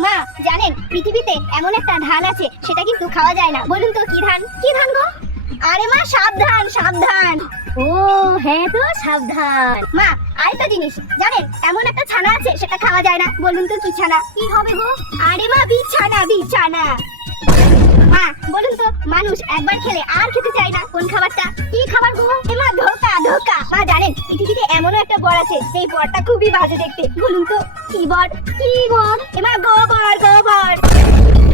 মা জানেন পৃথিবীতে এমন একটা ধান আছে সেটা কিন্তু খাওয়া যায় না। বলুন তো কি ধান? কি ধান গো? আরে মা সাবধান সাবধান। ও হ্যাঁ তো সাবধান। মা আরেকটা জিনিস জানেন, এমন একটা ছানা আছে সেটা খাওয়া যায় না। বলুন তো কি ছানা? কি হবে গো? আরে মা বিছানা বিছানা। মা বলুন তো মানুষ একবার খেলে আর খেতে চায় না কোন খাবারটা? কি খাবার গো? মা ধোকা ধোকা। মা জানেন পৃথিবীতে এমনও একটা বর আছে সেই বরটা খুবই বাজে দেখতে। বলুন তো কি বর? কি বল? মা গোবর গোবর।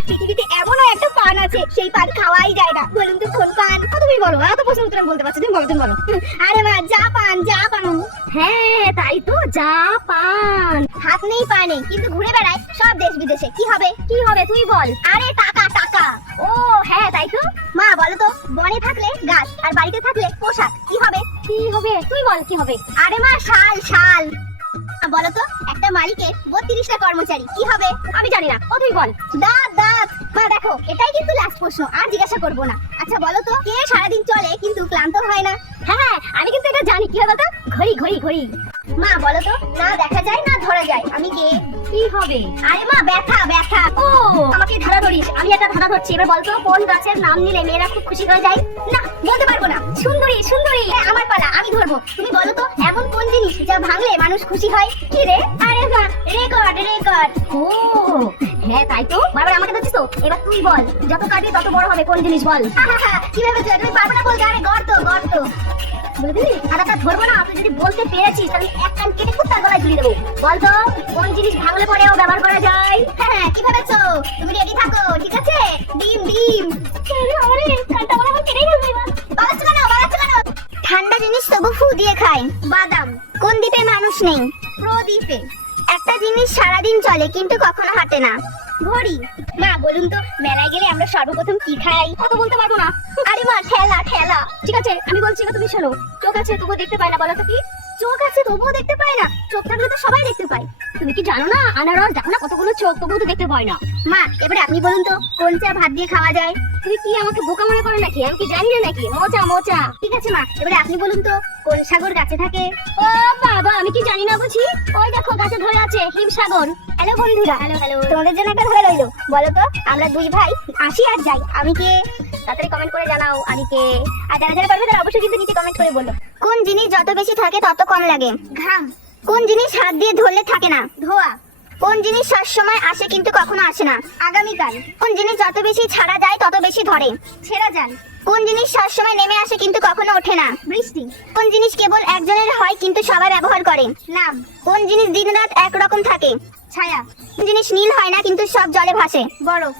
পৃথিবীতে এমনও একটা পান আছে সেই পান খাওয়াই যায় না। বলুন তো কোন পান? তুমি বলো, এত প্রশ্ন উত্তর আমি বলতে পারছি, তুমি বলো তুমি বলো। আরে মা যা পান যা পান। হ্যাঁ তাই তো, জাপান। হাত নেই পা নেই কিন্তু ঘুরে বেড়ায় সব দেশ বিদেশে। কি হবে? কি হবে তুই বল। আরে টাকা টাকা। ও হ্যাঁ তাই তো। মা বলো তো বনে থাকলে গাছ আর বাড়িতে থাকলে পোশাক কি হবে? কি হবে তুই বল কি হবে। আরে মা শাল শাল। বলো তো একটা মালিকের 32টা কর্মচারী কি হবে? আমি জানি না, ও তুই বল। দাঁত দাঁত। মা দেখো এটাই কিন্তু লাস্ট প্রশ্ন, আর জিজ্ঞাসা করবো না। আচ্ছা বলো তো কে সারাদিন চলে কিন্তু ক্লান্ত হয় না? হ্যাঁ আমি কিন্তু এটা জানি, কি হবে বলতো? ঘড়ি ঘড়ি ঘড়ি। মা বলো তো না দেখা যায় না ধরা যায় আমি কে? কি হবে? আরে মা ব্যথা ব্যথা। ও আমাকে ধাঁধা ধরিস, আমি একটা ধাঁধা ধরছি, এবার বলতো কোন গাছের নাম নিলে মেয়েরা খুব খুশি হয়ে যায়? না বলতে পারবো না। সুন্দরী সুন্দরী। হ্যাঁ, আমার পালা, আমি ধরবো। তুমি বলো তো এমন কোন জিনিস যা ভাঙলে মানুষ খুশি হয়? কি রে? আরে মা রেকর্ড রেকর্ড। ও হ্যাঁ তাই তো, বারবার আমাকে ধরছিস তো, এবার তুই বল, যত কাটবি তত বড় হবে কোন জিনিস বল। কি ভেবেছো তুমি পারবে না বলতে? আরে গর্ত গর্ত। বুঝলি ধাঁধাটা ধরবো না, তুই যদি বলতে পেরেছিস তাহলে এক কান কেটে কুত্তার গলায় ঝুলিয়ে দেবো। বলতো কোন জিনিস ভাঙলে পরেও ব্যবহার করা যায়? হ্যাঁ কি ভেবেছো? তুমি রেডি থাকো ঠিক আছে? ডিম ডিম। আরে কানটা বড় করে কেটেই ফেলবো এবার। বাড়াচ্ছ কেন বাড়াচ্ছ কেন? ঠান্ডা জিনিস তবু ফু দিয়ে খায়। বাদাম। কোন দ্বীপে মানুষ নেই? প্রদ্বীপে। একটা জিনিস সারাদিন চলে কিন্তু কখনো হাঁটে না? ঘড়ি। মা বলুন তো মেলায় গেলে আমরা সর্বপ্রথম কি খাই? অত বলতে পারবো না। আরে মা ঠেলা ঠেলা। ঠিক আছে আমি বলছি, এবার তুমি শোনো। চোখ আছে তবুও দেখতে পায় না, বলো তো কি? চোখ আছে তবুও দেখতে পায় না? চোখ থাকলে তো সবাই দেখতে পায়। তুমি কি জানো না, আনারস দেখো না কতগুলো চোখ, তবুও তো দেখতে পায় না। মা এবারে আপনি বলুন তো কোন চা ভাত দিয়ে খাওয়া যায়? তুমি কি আমাকে বোকা মনে করো নাকি? আমি কি জানি না নাকি? মোচা মোচা। ঠিক আছে মা এবারে আপনি বলুন তো কোন সাগর গাছে থাকে? ও বাবা আমি কি জানি না বুঝি? ওই দেখো গাছে ধরে আছে হিমসাগর। হ্যালো বন্ধুরা। Hello hello. তোমাদের জন্য একটা ধরে রইলো। বলো তো আমরা দুই ভাই আসি আর যাই, আমি কে? তাড়াতাড়ি কমেন্ট করে জানাও আমি কে। আর যারা যারা পারবে তারা অবশ্যই কিন্তু নিচে কমেন্ট করে বলো। কোন জিনিস যত বেশি থাকে তত কম লাগে? ঘাম। কোন জিনিস হাত দিয়ে ধরলে থাকে না? ধোয়া। কোন জিনিস সবসময় আসে কিন্তু কখনো আসে না? আগামীকাল। কোন জিনিস যত বেশি ছাড়া যায় তত বেশি ধরে? ছেঁড়া যান। কোন জিনিস সবসময় নেমে আসে কিন্তু কখনো ওঠে না? বৃষ্টি। কোন জিনিস কেবল একজনের হয় কিন্তু সবাই ব্যবহার করে? নাম। কোন জিনিস দিন রাত একরকম থাকে? ছায়া। কোন জিনিস নীল হয় না কিন্তু সব জলে ভাসে? বরফ।